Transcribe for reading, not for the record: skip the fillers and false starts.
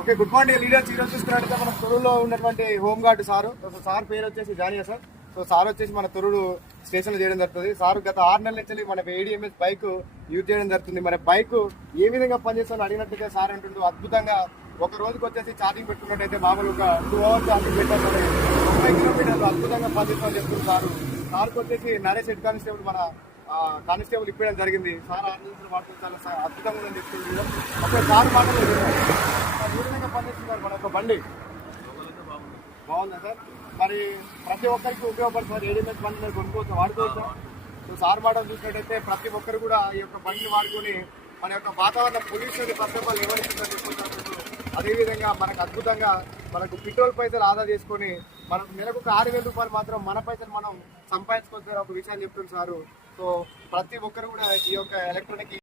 Okay, good morning leaders. ఈరోజు చూస్తున్నట్టయితే మన తొరులో ఉన్నటువంటి హోమ్ గార్డ్ సారు. సార్ పేరు వచ్చేసి జానియా సార్. సార్ వచ్చేసి మన తొరుడు స్టేషన్ లో చేయడం జరుగుతుంది. సార్ గత 6 నెలల నుంచి మన ADMS బైక్ యూజ్ చేయడం జరుగుతుంది. మన బైక్ ఏ విధంగా పనిచేస్తుందో అడిగినట్టుగా సార్ అంటుంటూ అద్భుతంగా ఒక రోజుకి వచ్చేసి ఛార్జింగ్ పెట్టుకున్నట్టయితే మామూలుగా 2 hours ఛార్జింగ్ పెట్టారు. 30 కిలోమీటర్లు అద్భుతంగా పనిచేస్తామని చెప్తున్నారు. సార్కి వచ్చేసి నరేష్ హెడ్ కానిస్టేబుల్ మన కానిస్టేబుల్ ఇప్పడం జరిగింది. సార్ 6 నిమిషాలు మాట్లాడుతూ చాలా అద్భుతంగా ఉందని చెప్తున్నారు. ఒక సార్ మాటలు ఏ విధంగా పనిచేస్తున్నారు మన ఒక బండి బాగుందా సార్? మరి ప్రతి ఒక్కరికి ఉపయోగపడుతుంది. ADMS బండి మీరు కొనుక్కోవచ్చు, వాడుకోవచ్చు. సో సార్ మాటలు చూసినట్టయితే ప్రతి ఒక్కరు కూడా ఈ యొక్క బండిని వాడుకొని మన యొక్క వాతావరణ పొల్యూషన్ ఫస్ట్ ఆఫ్ ఆల్ ఎవరిస్తుందని చెప్పుకుంటారు. అదేవిధంగా మనకు అద్భుతంగా మనకు పెట్రోల్ పైసలు ఆదా చేసుకొని మనకు నెలకు ఒక 6,000 రూపాయలు మాత్రం మన పైసలు మనం సంపాదించుకోవచ్చు ఒక విషయాన్ని చెప్తున్నారు సారు. సో ప్రతి ఒక్కరు కూడా ఈ యొక్క ఎలక్ట్రానిక్